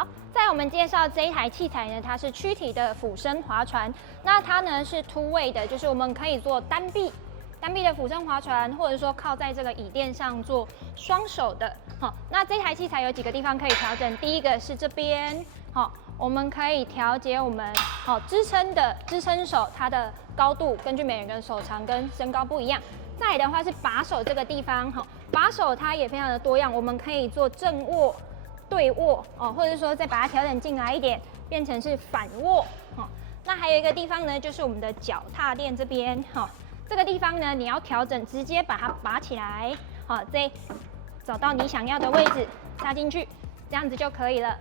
好，在我们介绍这一台器材呢，它是躯体的俯身划船。那它呢是凸位的，就是我们可以做单臂的俯身划船，或者说靠在这个椅垫上做双手的。好，那这台器材有几个地方可以调整。第一个是这边，好，我们可以调节我们支撑手它的高度，根据每人的手长跟身高不一样。再来的话是把手这个地方，把手它也非常的多样，我们可以做正握、对握或者说再把它调整进来一点，变成是反握。那还有一个地方呢，就是我们的脚踏垫这边，这个地方呢你要调整，直接把它拔起来，再找到你想要的位置插进去，这样子就可以了。